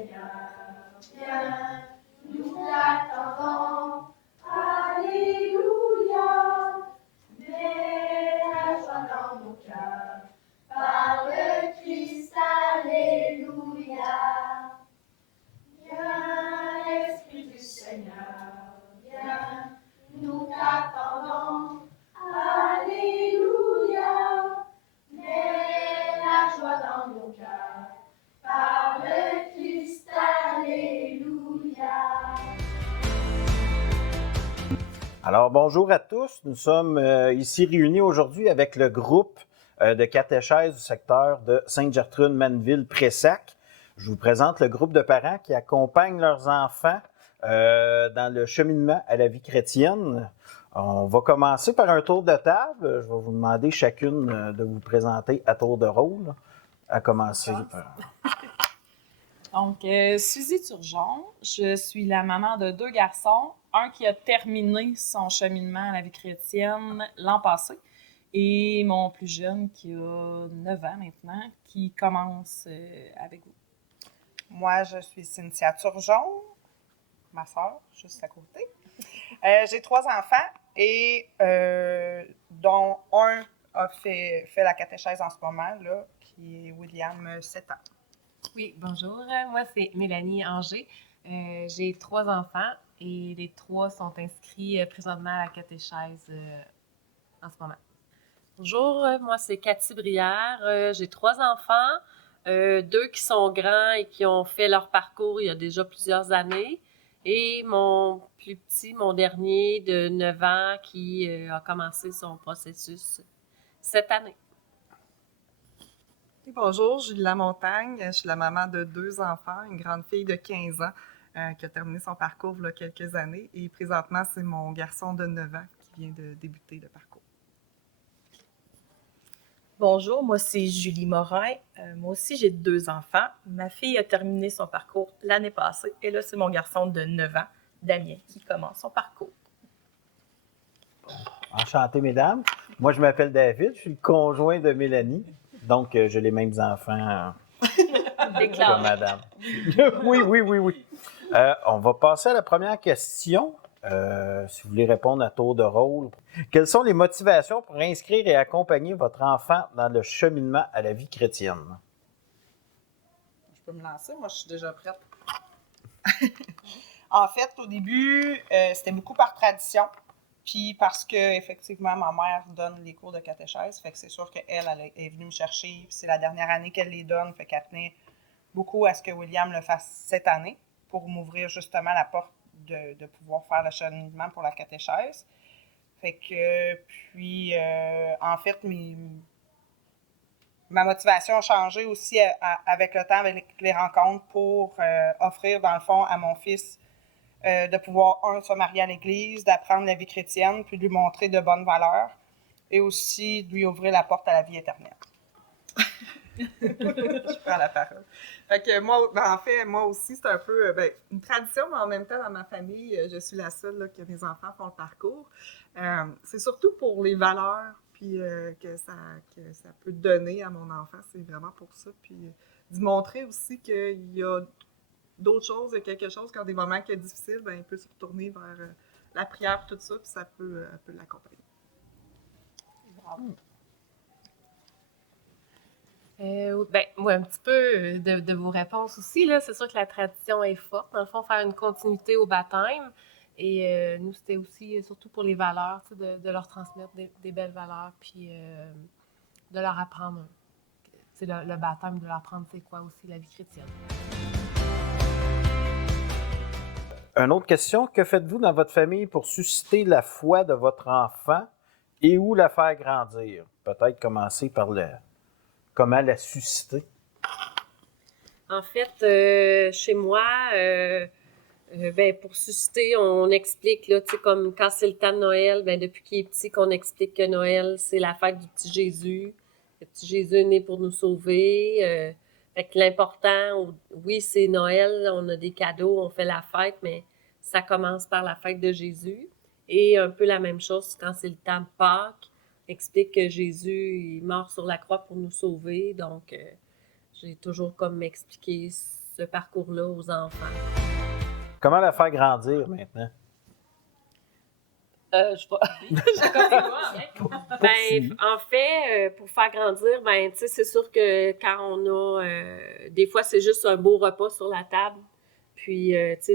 Seigneur, viens, nous l'attendons. Alléluia, mets la joie dans nos cœurs, par le Christ, alléluia. Viens, Esprit du Seigneur, viens, nous t'attendons. Alléluia, mets la joie dans nos cœurs, par le Christ, alléluia. Alors, bonjour à tous. Nous sommes ici réunis aujourd'hui avec le groupe de catéchèse du secteur de Sainte-Gertrude-Manneville-Pressac. Je vous présente le groupe de parents qui accompagnent leurs enfants dans le cheminement à la vie chrétienne. On va commencer par un tour de table. Je vais vous demander chacune de vous présenter à tour de rôle. À commencer par... Donc, Suzy Turgeon, je suis la maman de 2 garçons, un qui a terminé son cheminement à la vie chrétienne l'an passé, et mon plus jeune qui a 9 ans maintenant, qui commence avec vous. Moi, je suis Cynthia Turgeon, ma soeur, juste à côté. J'ai 3 enfants et dont un a fait la catéchèse en ce moment, là, qui est William, 7 ans. Oui, bonjour. Moi, c'est Mélanie Anger. J'ai 3 enfants et les 3 sont inscrits présentement à la catéchèse en ce moment. Bonjour, moi, c'est Cathy Brière. J'ai 3 enfants, 2 qui sont grands et qui ont fait leur parcours il y a déjà plusieurs années. Et mon plus petit, mon dernier de 9 ans qui a commencé son processus cette année. Et bonjour, Julie Lamontagne. Je suis la maman de 2 enfants, une grande fille de 15 ans qui a terminé son parcours il y a quelques années. Et présentement, c'est mon garçon de 9 ans qui vient de débuter le parcours. Bonjour, moi c'est Julie Morin. Moi aussi j'ai 2 enfants. Ma fille a terminé son parcours l'année passée et là c'est mon garçon de 9 ans, Damien, qui commence son parcours. Enchanté, mesdames. Moi, je m'appelle David, je suis le conjoint de Mélanie. Donc, j'ai les mêmes enfants que madame. Oui. On va passer à la première question. Si vous voulez répondre à tour de rôle. Quelles sont les motivations pour inscrire et accompagner votre enfant dans le cheminement à la vie chrétienne? Je peux me lancer? Moi, je suis déjà prête. En fait, au début, c'était beaucoup par tradition. Puis parce que effectivement, ma mère donne les cours de catéchèse, fait que c'est sûr qu'elle est venue me chercher. C'est la dernière année qu'elle les donne, fait qu'elle tenait beaucoup à ce que William le fasse cette année pour m'ouvrir justement la porte de pouvoir faire le cheminement pour la catéchèse. Fait que, puis, en fait, ma motivation a changé aussi avec le temps, avec les rencontres pour offrir, dans le fond, à mon fils de pouvoir, se marier à l'Église, d'apprendre la vie chrétienne, puis de lui montrer de bonnes valeurs, et aussi de lui ouvrir la porte à la vie éternelle. Je prends la parole. Fait que moi aussi, c'est un peu une tradition, mais en même temps, dans ma famille, je suis la seule là, que mes enfants font le parcours. C'est surtout pour les valeurs, puis que ça peut donner à mon enfant, c'est vraiment pour ça. Puis d'y montrer aussi qu'il y a d'autres choses, quelque chose, quand des moments qui sont difficiles, il peut se retourner vers la prière, tout ça, puis ça peut l'accompagner. Bravo. Moi, un petit peu de vos réponses aussi, là, c'est sûr que la tradition est forte. Dans le fond, faire une continuité au baptême. Et nous, c'était aussi, surtout pour les valeurs, de leur transmettre des belles valeurs, puis de leur apprendre, le baptême, de leur apprendre c'est quoi aussi la vie chrétienne. Une autre question, que faites-vous dans votre famille pour susciter la foi de votre enfant et ou la faire grandir? Peut-être commencer par comment la susciter. En fait, chez moi, pour susciter, on explique, là, comme quand c'est le temps de Noël, depuis qu'il est petit, qu'on explique que Noël, c'est la fête du petit Jésus. Le petit Jésus est né pour nous sauver. Fait que l'important, oui, c'est Noël, on a des cadeaux, on fait la fête, mais ça commence par la fête de Jésus. Et un peu la même chose quand c'est le temps de Pâques. On explique que Jésus est mort sur la croix pour nous sauver. Donc, j'ai toujours comme expliqué ce parcours-là aux enfants. Comment la faire grandir maintenant? Je Ben, en fait, pour faire grandir, ben, tu sais, c'est sûr que quand on a, des fois, c'est juste un beau repas sur la table. Puis, tu sais,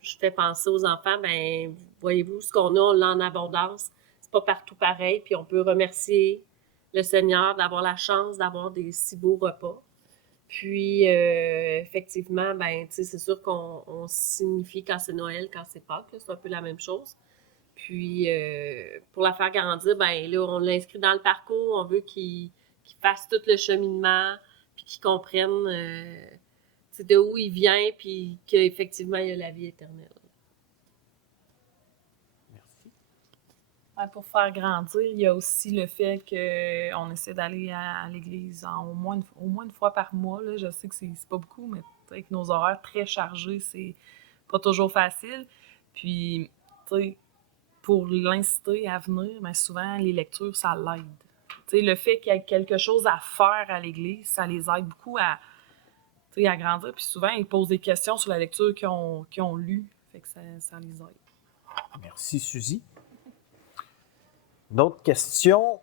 je fais penser aux enfants, ben, voyez-vous, ce qu'on a, on l'a en abondance. C'est pas partout pareil. Puis, on peut remercier le Seigneur d'avoir la chance d'avoir des si beaux repas. Puis, effectivement, ben, tu sais, c'est sûr qu'on signifie quand c'est Noël, quand c'est Pâques, là, c'est un peu la même chose. Puis, pour la faire grandir, ben là, on l'inscrit dans le parcours. On veut qu'il fasse tout le cheminement, puis qu'il comprenne de où il vient, puis qu'effectivement, il y a la vie éternelle. Merci. Ouais, pour faire grandir, il y a aussi le fait qu'on essaie d'aller à l'église au moins une fois par mois. Là. Je sais que c'est pas beaucoup, mais avec nos horaires très chargés, c'est pas toujours facile. Puis, tu sais, pour l'inciter à venir, mais souvent, les lectures, ça l'aide. Tu sais, le fait qu'il y ait quelque chose à faire à l'église, ça les aide beaucoup à grandir. Puis souvent, ils posent des questions sur la lecture qu'ils ont lue. Fait que ça les aide. Merci, Suzy. D'autres questions?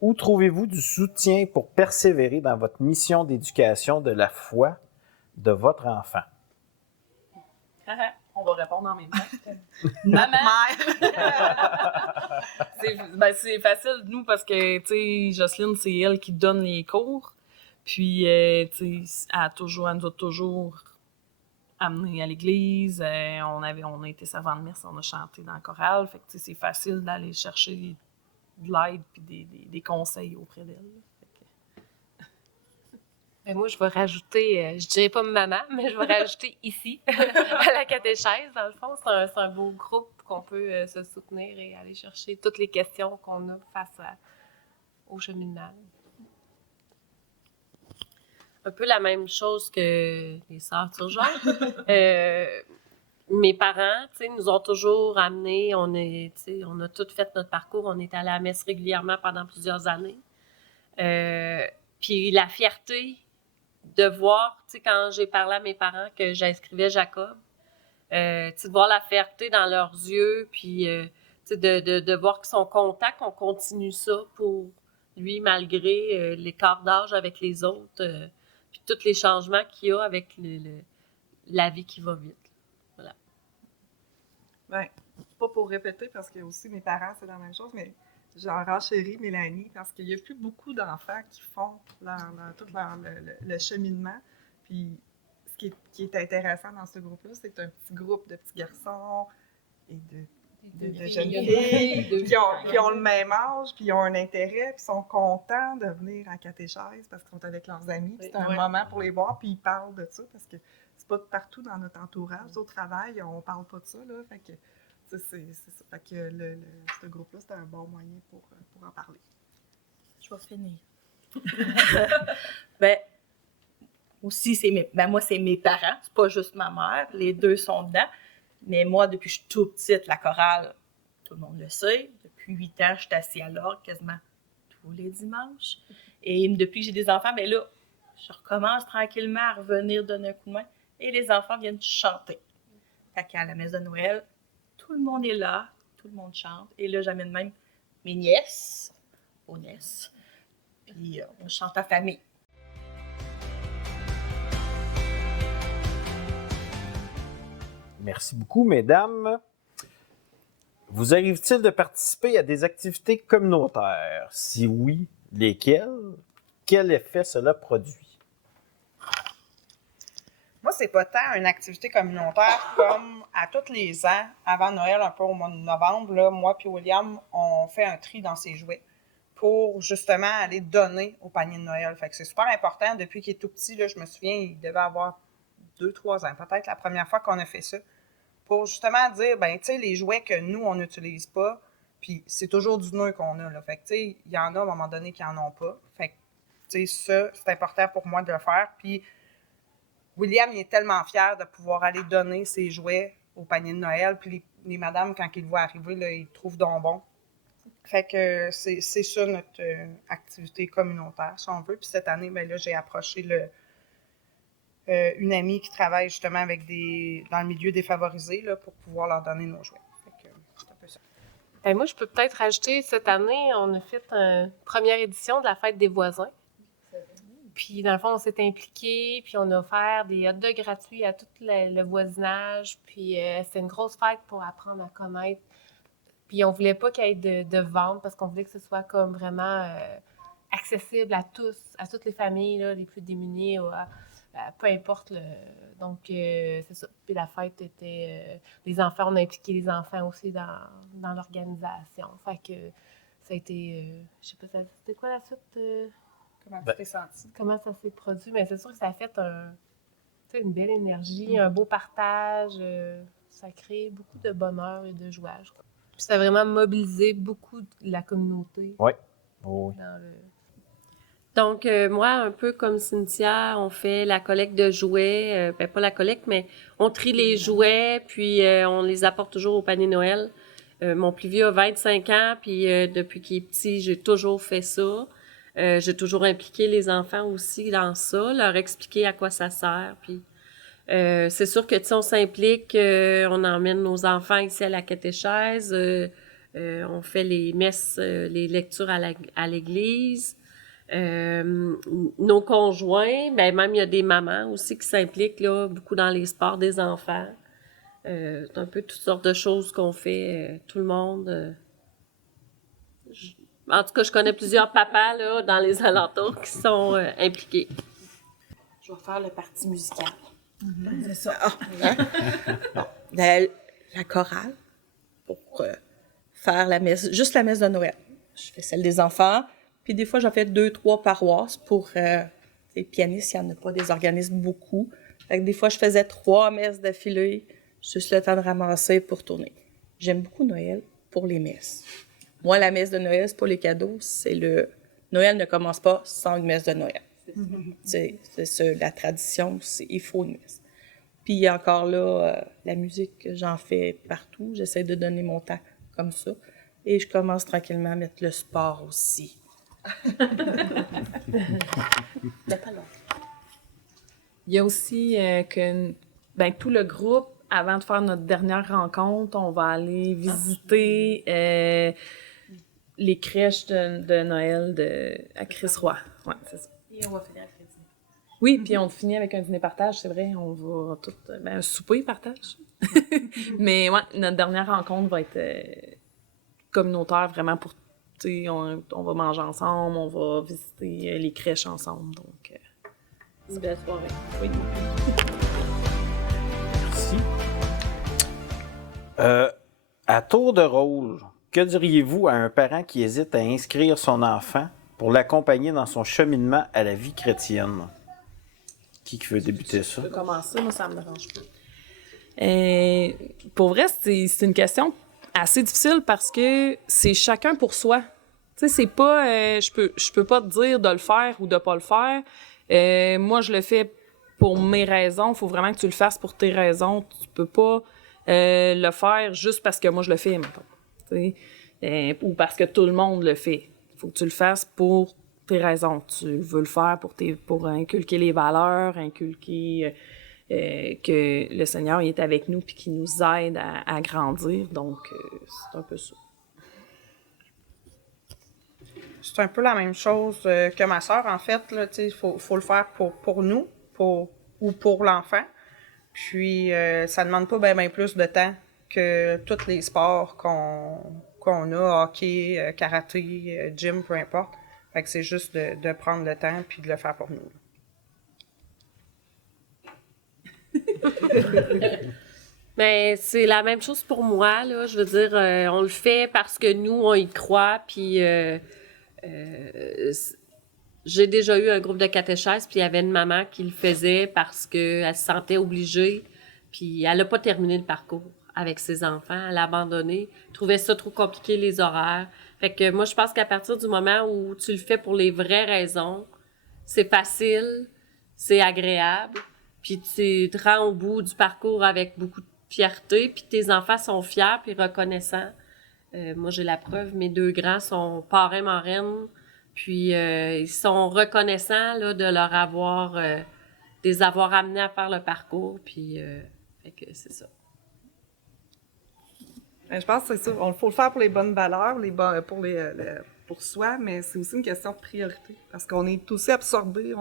Où trouvez-vous du soutien pour persévérer dans votre mission d'éducation de la foi de votre enfant? On va répondre en même temps. Maman! C'est facile, nous, parce que, tu sais, Jocelyne, c'est elle qui donne les cours. Puis, tu sais, elle nous a toujours amenés à l'église. On a été servant de messe, on a chanté dans le chorale. Fait que, tu sais, c'est facile d'aller chercher de l'aide puis des conseils auprès d'elle. Ben moi, je vais rajouter, je dirais pas maman, mais je vais rajouter ici, à la catéchèse. Dans le fond, c'est un beau groupe qu'on peut se soutenir et aller chercher toutes les questions qu'on a face au cheminement. Un peu la même chose que les sœurs Turgeon. Mes parents, tu sais, nous ont toujours amenés, on a tout fait notre parcours, on est allé à la messe régulièrement pendant plusieurs années. Puis la fierté de voir, tu sais, quand j'ai parlé à mes parents que j'inscrivais Jacob, tu sais, de voir la fierté dans leurs yeux, puis tu sais, de voir qu'ils sont contents qu'on continue ça pour lui, malgré l'écart d'âge avec les autres, puis tous les changements qu'il y a avec la vie qui va vite. Voilà. Ben, pas pour répéter, parce que aussi mes parents, c'est la même chose, mais j'en renchéris Mélanie, parce qu'il n'y a plus beaucoup d'enfants qui font tout le cheminement. Puis, ce qui est intéressant dans ce groupe-là, c'est un petit groupe de petits garçons et de jeunes filles qui ont le même âge, puis ils ont un intérêt, puis sont contents de venir en catéchèse parce qu'ils sont avec leurs amis. C'est un moment pour les voir, puis ils parlent de ça, parce que c'est pas partout dans notre entourage. Au travail, on parle pas de ça, là. Fait que c'est ça. Fait que ce groupe-là, c'était un bon moyen pour en parler. Je vais finir. Ben, aussi, moi, c'est mes parents. C'est pas juste ma mère. Les deux sont dedans. Mais moi, depuis que je suis toute petite, la chorale, tout le monde le sait. Depuis 8 ans, je suis assise à l'orgue quasiment tous les dimanches. Et depuis que j'ai des enfants, ben là, je recommence tranquillement à revenir donner un coup de main. Et les enfants viennent chanter. Fait qu'à la messe de Noël, tout le monde est là, tout le monde chante. Et là, j'amène même mes nièces, puis on chante en famille. Merci beaucoup, mesdames. Vous arrive-t-il de participer à des activités communautaires? Si oui, lesquelles? Quel effet cela produit? Moi, c'est pas tant une activité communautaire comme à tous les ans, avant Noël, un peu au mois de novembre, là, moi et William, on fait un tri dans ses jouets pour justement aller donner au panier de Noël. Fait que c'est super important. Depuis qu'il est tout petit, là, je me souviens, il devait avoir 2-3 ans, peut-être la première fois qu'on a fait ça, pour justement dire, ben tu sais, les jouets que nous, on n'utilise pas, puis c'est toujours du nœud qu'on a, là. Fait que tu sais, il y en a à un moment donné qui en ont pas. Fait que tu sais, ça, c'est important pour moi de le faire. Puis William, il est tellement fier de pouvoir aller donner ses jouets au panier de Noël. Puis les madames, quand ils le voient arriver, là, ils le trouvent donc bon. Fait que c'est ça notre activité communautaire, si on veut. Puis cette année, ben là, j'ai approché une amie qui travaille justement avec dans le milieu défavorisé là, pour pouvoir leur donner nos jouets. Fait que, c'est un peu ça. Ben, moi, je peux peut-être rajouter, cette année, on a fait une première édition de la fête des voisins. Puis, dans le fond, on s'est impliqués, puis on a offert des hot dogs gratuits à tout le voisinage. Puis, c'était une grosse fête pour apprendre à connaître. Puis, on voulait pas qu'il y ait de vente parce qu'on voulait que ce soit comme vraiment accessible à tous, à toutes les familles, là, les plus démunies, peu importe. Donc, c'est ça. Puis, la fête était... les enfants, on a impliqué les enfants aussi dans l'organisation. Fait que ça a été... je sais pas, c'était quoi la suite? Comment tu t'es senti? Comment ça s'est produit? Mais c'est sûr que ça a fait une belle énergie, un beau partage. Ça crée beaucoup de bonheur et de joie, je crois. Puis ça a vraiment mobilisé beaucoup de la communauté. Oui. Oui. Donc, moi, un peu comme Cynthia, on fait la collecte de jouets. Pas la collecte, mais on trie les jouets, puis on les apporte toujours au panier Noël. Mon plus vieux a 25 ans, puis depuis qu'il est petit, j'ai toujours fait ça. J'ai toujours impliqué les enfants aussi dans ça, leur expliquer à quoi ça sert. Puis c'est sûr que, tu sais, on s'implique, on emmène nos enfants ici à la catéchèse, on fait les messes, les lectures à l'église. Nos conjoints, ben même il y a des mamans aussi qui s'impliquent là, beaucoup dans les sports des enfants. C'est un peu toutes sortes de choses qu'on fait, tout le monde. En tout cas, je connais plusieurs papas là, dans les alentours qui sont impliqués. Je vais faire le parti musical. C'est ça. Bon. La chorale, pour faire la messe, juste la messe de Noël. Je fais celle des enfants, puis des fois, j'en fais 2-3 paroisses pour les pianistes, il n'y en a pas des organismes beaucoup. Fait que des fois, je faisais 3 messes d'affilée, juste le temps de ramasser pour tourner. J'aime beaucoup Noël pour les messes. Moi, la messe de Noël, c'est pas les cadeaux, Noël ne commence pas sans une messe de Noël. C'est ça, la tradition, il faut une messe. Puis encore là, la musique, j'en fais partout. J'essaie de donner mon temps comme ça. Et je commence tranquillement à mettre le sport aussi. Il y a aussi que tout le groupe, avant de faire notre dernière rencontre, on va aller visiter les crèches de Noël à Chris-Roy. Ouais, c'est ça. Et on va finir avec le dîner. Oui, puis on finit avec un dîner partage, c'est vrai. On va tout... un souper partage. Mais ouais, notre dernière rencontre va être communautaire, vraiment pour... On va manger ensemble, on va visiter les crèches ensemble, donc... Une belle soirée. Oui. Merci. À tour de rôle, que diriez-vous à un parent qui hésite à inscrire son enfant pour l'accompagner dans son cheminement à la vie chrétienne? Qui veut débuter ça? Je peux commencer, moi, ça me dérange pas. Pour vrai, c'est une question assez difficile parce que c'est chacun pour soi. Tu sais, c'est pas... je peux pas te dire de le faire ou de pas le faire. Moi, je le fais pour mes raisons. Il faut vraiment que tu le fasses pour tes raisons. Tu peux pas le faire juste parce que moi, je le fais, mettons. Ou parce que tout le monde le fait. Il faut que tu le fasses pour tes raisons. Tu veux le faire pour inculquer les valeurs, inculquer que le Seigneur il est avec nous puis qu'il nous aide à grandir. Donc, c'est un peu ça. C'est un peu la même chose que ma sœur, en fait. Il faut le faire pour nous ou pour l'enfant. Puis, ça ne demande pas bien plus de temps que tous les sports qu'on a, hockey, karaté, gym, peu importe. Fait que c'est juste de prendre le temps puis de le faire pour nous. Mais c'est la même chose pour moi, là. Je veux dire, on le fait parce que nous, on y croit, puis j'ai déjà eu un groupe de catéchèse, puis il y avait une maman qui le faisait parce qu'elle se sentait obligée, puis elle n'a pas terminé le parcours avec ses enfants, elle a abandonné, trouvait ça trop compliqué, les horaires. Fait que moi, je pense qu'à partir du moment où tu le fais pour les vraies raisons, c'est facile, c'est agréable, puis tu te rends au bout du parcours avec beaucoup de fierté, puis tes enfants sont fiers puis reconnaissants. Moi, j'ai la preuve, mes 2 grands sont parrains marraines, puis ils sont reconnaissants là, de leur avoir les avoir amenés à faire le parcours, puis fait que c'est ça. Je pense que c'est ça. Il faut le faire pour les bonnes valeurs, pour soi, mais c'est aussi une question de priorité. Parce qu'on est aussi absorbé,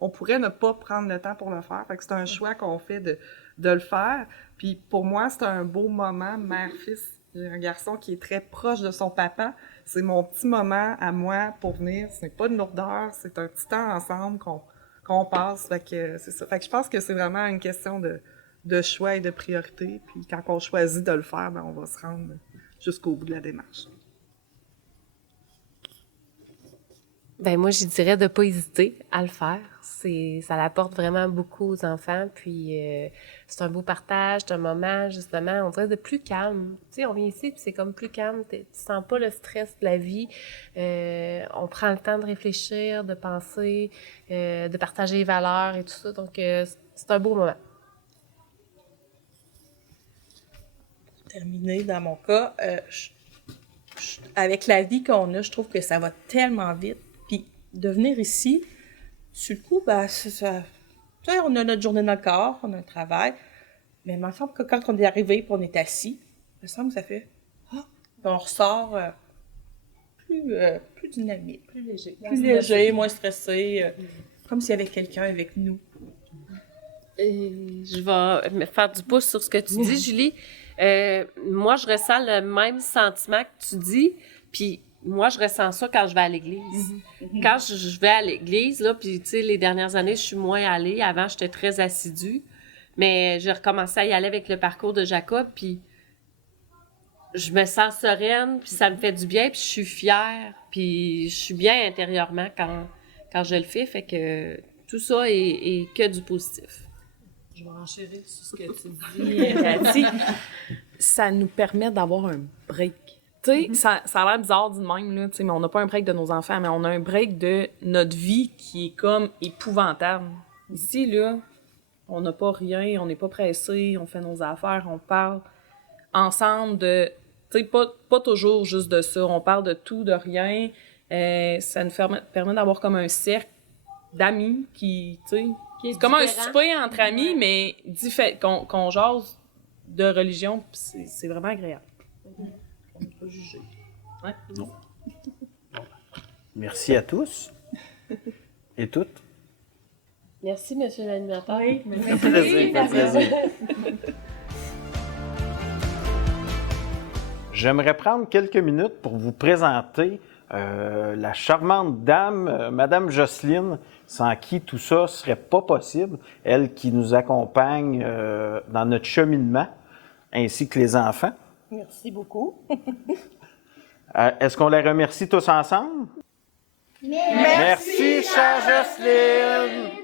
on pourrait ne pas prendre le temps pour le faire. Fait que c'est un choix qu'on fait de le faire. Puis pour moi, c'est un beau moment, mère-fils. J'ai un garçon qui est très proche de son papa. C'est mon petit moment à moi pour venir. Ce n'est pas une lourdeur, c'est un petit temps ensemble qu'on passe. Fait que c'est ça. Fait que je pense que c'est vraiment une question de choix et de priorité. Puis quand on choisit de le faire, ben on va se rendre jusqu'au bout de la démarche. Ben moi, je dirais de ne pas hésiter à le faire. Ça apporte vraiment beaucoup aux enfants. Puis c'est un beau partage, c'est un moment, justement, on dirait de plus calme. Tu sais, on vient ici, puis c'est comme plus calme. Tu sens pas le stress de la vie. On prend le temps de réfléchir, de penser, de partager les valeurs et tout ça. Donc, c'est un beau moment. Terminé dans mon cas, avec la vie qu'on a, je trouve que ça va tellement vite. Puis de venir ici, sur le coup, ben, c'est ça. Tu sais, on a notre journée dans le corps, on a un travail, mais il me semble que quand on est arrivé et on est assis, il me semble que ça fait puis on ressort plus dynamique, Plus léger. plus léger, moins stressé, comme s'il y avait quelqu'un avec nous. Je vais me faire du pouce sur ce que tu dis, Julie. Moi, je ressens le même sentiment que tu dis, puis moi, je ressens ça quand je vais à l'église. Quand je vais à l'église, là, puis tu sais, les dernières années, je suis moins allée. Avant, j'étais très assidue, mais j'ai recommencé à y aller avec le parcours de Jacob, puis je me sens sereine, puis ça me fait du bien, puis je suis fière, puis je suis bien intérieurement quand je le fais, fait que tout ça est que du positif. Je vais enchérir sur ce que tu dis, Cathy. Ça nous permet d'avoir un break. Tu sais, ça a l'air bizarre du même, là, tu sais, mais on n'a pas un break de nos enfants, mais on a un break de notre vie qui est comme épouvantable. Ici, là, on n'a pas rien, on n'est pas pressé, on fait nos affaires, on parle ensemble de... Tu sais, pas toujours juste de ça, on parle de tout, de rien. Ça nous permet d'avoir comme un cercle d'amis qui, tu sais... C'est comme un souper entre amis, mais qu'on jase de religion, pis c'est vraiment agréable. On ne peut pas juger. Ouais. Non. Merci à tous et toutes. Merci, monsieur l'animateur. Oui, Ça fait plaisir. J'aimerais prendre quelques minutes pour vous présenter la charmante dame, Madame Jocelyne, sans qui tout ça ne serait pas possible. Elle qui nous accompagne dans notre cheminement, ainsi que les enfants. Merci beaucoup. Est-ce qu'on les remercie tous ensemble? Merci, chère Jocelyne!